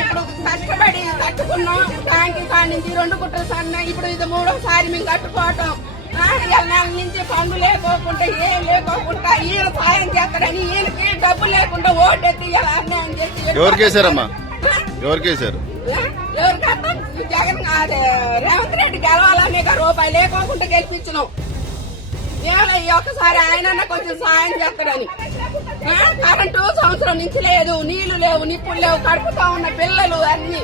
ఇప్పుడు కష్టపడి కట్టుకున్నాం ట్యాంకి కానించి 2 కుట్రలు సన్న ఇప్పుడు ఇది 3వసారి మేము కట్టుకోవటం. నుంచి పనులు లేకోకుండా ఏం లేకోకుండా ఈయన సాయం చేస్తారని ఈయనకి డబ్బు లేకుండా ఓటెత్తి అన్యాయం చేసి ఎవరికేసారమ్మా ఎవరికేసారు ఎవరికన్నా జగన్ రేవంత్ రెడ్డి గెలవాలనే రూపాయి లేకోకుండా గెలిపించినాం. ఏమన్నా ఈ ఒక్కసారి ఆయన కొంచెం సాయం చేస్తాడని. కరెంటు సంవత్సరం నుంచి లేదు, నీళ్లు లేవు, నిప్పులు లేవు, కడుపుతా ఉన్న పిల్లలు అన్ని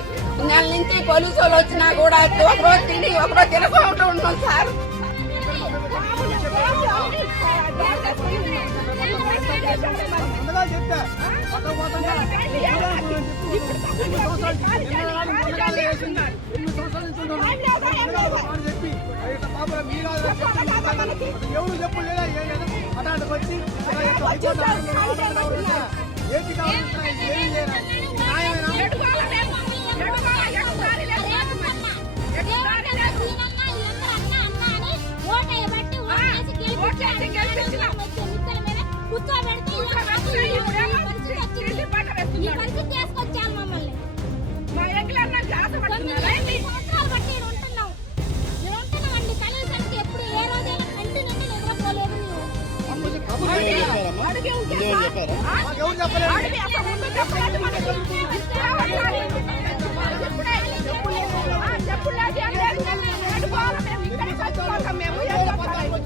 నెల నుంచి పోలీసు వాళ్ళు వచ్చినా కూడా ఒకరోజు తిని ఒకరోజు తినకుండా ఉన్నాం సార్. ఎవరు చెప్పు లేదా అటాంటి వచ్చి ఏంటి చెప్పలేదు.